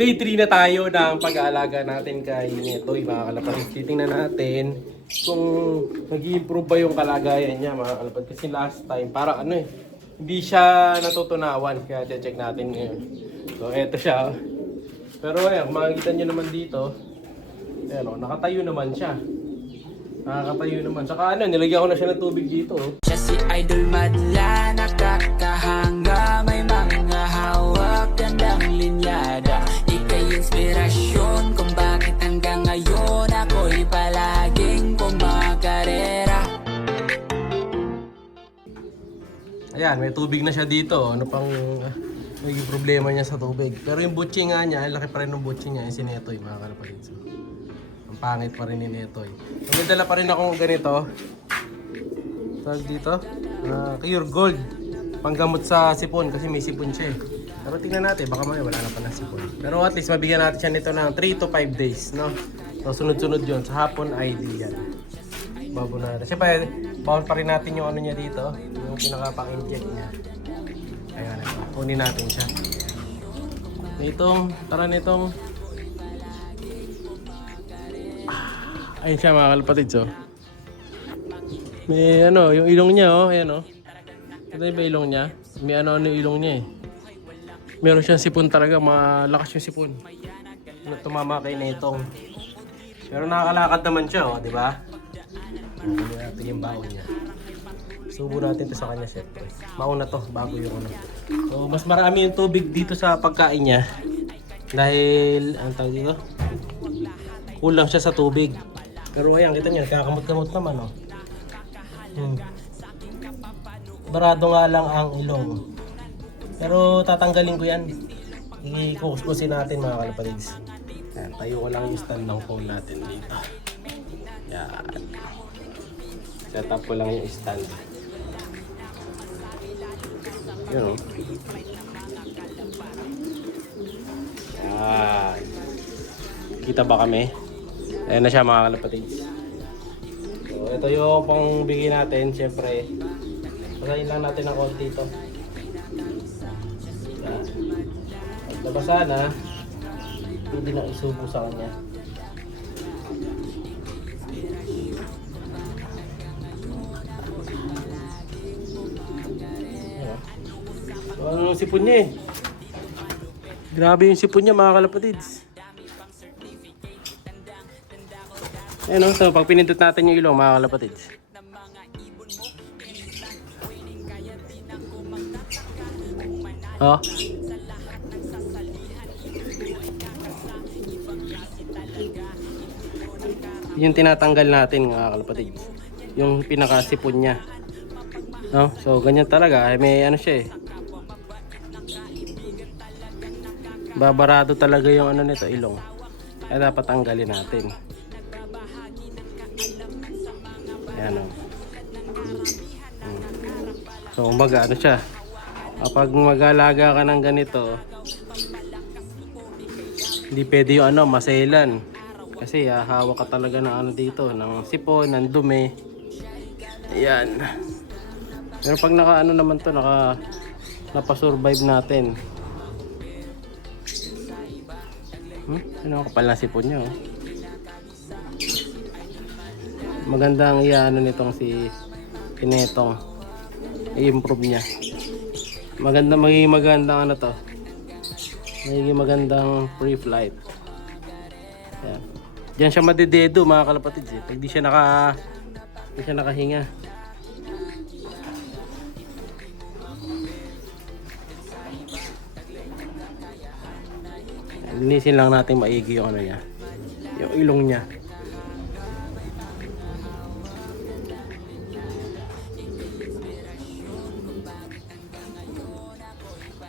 Day 3 na tayo ng pag-aalaga natin kay Netoy, mga kalapatid. Titingnan natin kung nag-i-improve ba yung kalagayan niya, mga kalapatid. Kasi last time, parang ano eh, hindi siya natutunawan. Kaya check natin ngayon. So, eto siya. Pero ayan, kung makikita nyo naman dito, ayan o, nakatayo naman siya. Nakakatayo naman. Saka ano, nilagyan ko na siya ng tubig dito. Siya si Idol Madla, nakakahanga, may mga hawak, gandang linyada. Ika'y inspirasyon kung bakit hanggang ngayon ako'y palaging kumakarera. Ayan, may tubig na siya dito. Ano pang naging problema niya sa tubig. Pero yung butchi nga niya, ang laki pa rin ng butchi niya, yung si Netoy, mga kalapatid. So, ang pangit pa rin ni Netoy. So, may dala pa rin akong ganito. Tawag dito, Cure Gold. Panggamot sa sipon kasi may sipon siya eh. Pero tingnan natin, baka mamaya wala na pala sipon. Pero at least mabigyan natin siya nito ng 3 to 5 days, no? So sunod-sunod yun, sa hapon ID yan. Bago na. Siyempre, bawal pa rin natin yung ano niya dito, yung pinaka-pang-inject niya. Ayan, kunin natin siya. Nitong, ayun siya mga kalapatid, so. May ano, yung ilong niya, oh, ayan, oh. Ito ba ilong niya? May ano yung ilong niya, eh. Meron siyang sipon talaga, malakas yung sipon. Tumama kay Netong. Pero nakakalakad naman siya, oh, di ba? Hindi natin yung baon niya. Subo natin ito sa kanya, syempre. Mauna to, bago yung ano. So, mas marami yung tubig dito sa pagkain niya. Dahil, ang tawag dito? Kulang siya sa tubig. Pero ayan, kita niya, kakamot-kamot naman, oh. Barado nga lang ang ilong. Pero tatanggalin ko yan. I-kuskusin natin mga kalapatids. Ayan, tayo ko lang yung stand ng phone natin dito. Yan. Set up ko lang yung stand. Yun o. Yan. Kita ba kami? Ayan na siya mga kalapatids. So ito yung pang bigay natin. Siyempre, pasahin lang natin ng konti ito. Yan. At nabasa na, pwede na isubo sa kanya. So, ano yung sipon niya eh. Grabe yung sipon niya mga kalapatids. Ayan o, so pag pinindot natin yung ilong mga kalapatids. Oh. Yung tinatanggal natin mga kalapatids. Yung pinakasipon niya. No? So ganyan talaga, may ano siya eh. Babarado talaga yung ano nito, ilong. Kaya dapat tanggalin natin. Ayan o. So kumbaga ano siya, kapag mag-alaga ka ng ganito, hindi pwede yung ano, maselan. Kasi hawak ka talaga ng ano dito, ng sipon, ng dumi. Ayan. Pero pag naka ano naman to, napasurvive natin. Ano kapal na sipon niya, oh. Magandang iano nitong si Netong. I-improve niya. Magiging magandang ano to. Magiging magandang free flight. Ayan. Diyan siya madededo mga kalapatids eh. Pag di siya nakahinga. Linisin lang natin maigi yung ano niya. Yung ilong niya.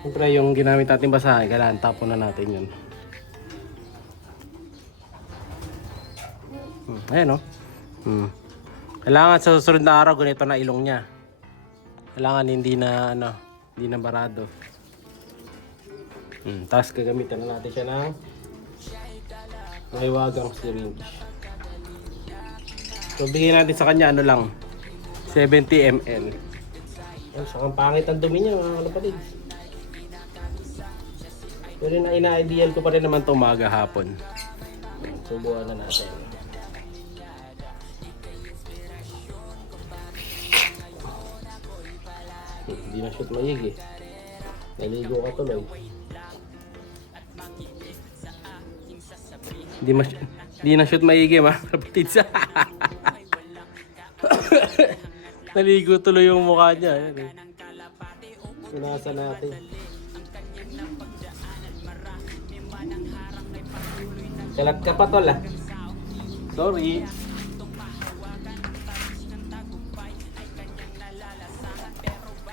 Siyempre yung ginamit natin basahan, kailangan tapon na natin yun. Ayan o. Kailangan sa susunod na araw ganito na ilong niya. Kailangan hindi na barado. Tapos gagamitan na natin siya ng mahiwagang syringe. So bigyan natin sa kanya ano lang, 70 ml. So ang pangit ang dumi niya mga kalapatid. Pero ina-ideal ko pa rin naman ito umaga hapon. Subukan na natin. Hindi na shoot maigi. Naligo ka tuloy. Hindi na shoot maigi, mga kapatids. Naligo tuloy yung mukha niya. Ayan, eh. Pinasa natin. Kalat ka pa tol ah. Sorry.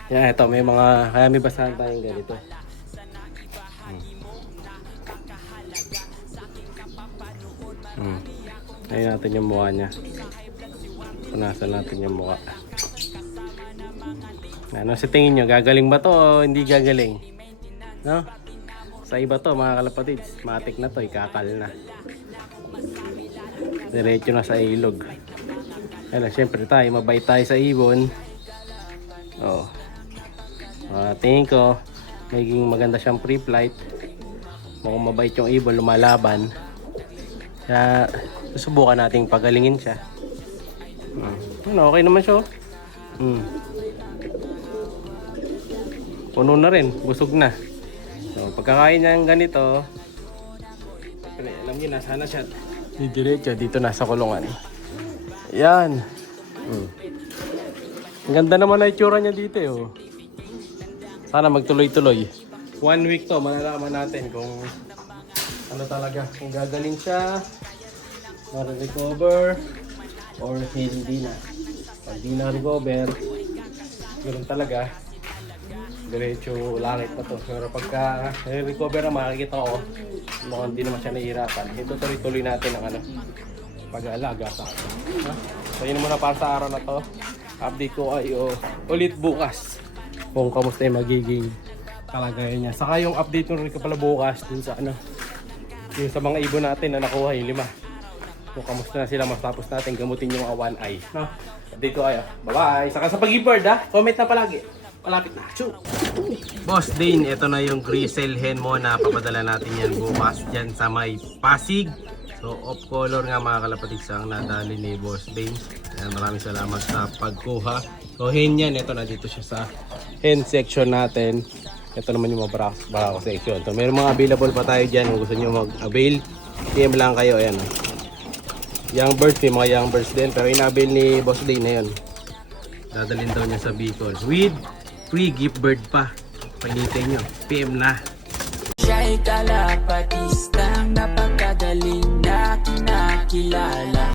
Yan, ito may mga, kaya may basahan tayong ganito. Ayun natin yung mukha niya. Punasan natin yung mukha. Ano sa tingin nyo? Gagaling ba to o hindi gagaling? No? Sa iba to mga kalapatids, matik na to, ikakal na. Diretso na sa ilog. Ayun, syempre tayo, mabait tayo sa ibon. Oh. Tingin ko, magiging maganda siyang pre-flight. Mukhang mabait yung ibon, lumalaban. Kaya, susubukan nating pagalingin siya. Okay naman siya. Puno na rin, busog na. So, pagkakain niya ng ganito, alam niyo na, sana siya didiretso dito na sa kulungan. Yan. Ang ganda naman na itsura niya dito eh. Oh. Sana magtuloy-tuloy. 1 week to, malalaman natin kung ano talaga. Kung gagaling siya, ma-recover, or hindi na. Pag di na-recover, ganoon talaga. Diretso langit na to. Pero pagka recover na makikita ko, mukhang hindi naman siya nahihirapan. Ito tuloy-tuloy natin ang ano, pag-aalaga sa akin. So yun muna para sa araw na to. Update ko ay ulit bukas kung kamusta yung magiging kalagayan niya. Saka yung update ko rin ko pala bukas dun sa ano, yung sa mga ibon natin na nakuha yung 5. Kung kamusta na sila matapos natin gamutin yung one eye. No? Update ko kayo. Bye-bye! Saka sa pag-bird comment na palagi. Malapit na. Choo! Boss Dane, ito na yung grizzle hen mo na papadala natin yan bukas dyan sa may Pasig. So off color nga mga kalapatids ang nadali ni Boss Dane. Ayan, maraming salamat sa pagkuha. So hen yan, ito na dito siya sa hen section natin. Ito naman yung mga barako section. So meron mga available pa tayo dyan kung gusto nyo mag-avail. PM lang kayo, ayan. Young birds, may mga young birds din. Pero ina-avail ni Boss Dane na yun. Dadalhin daw niya sa Bicol. With free gift bird pa. Pagintay nyo, PM na. Siya'y kalapatistang napakagaling na kinakilala.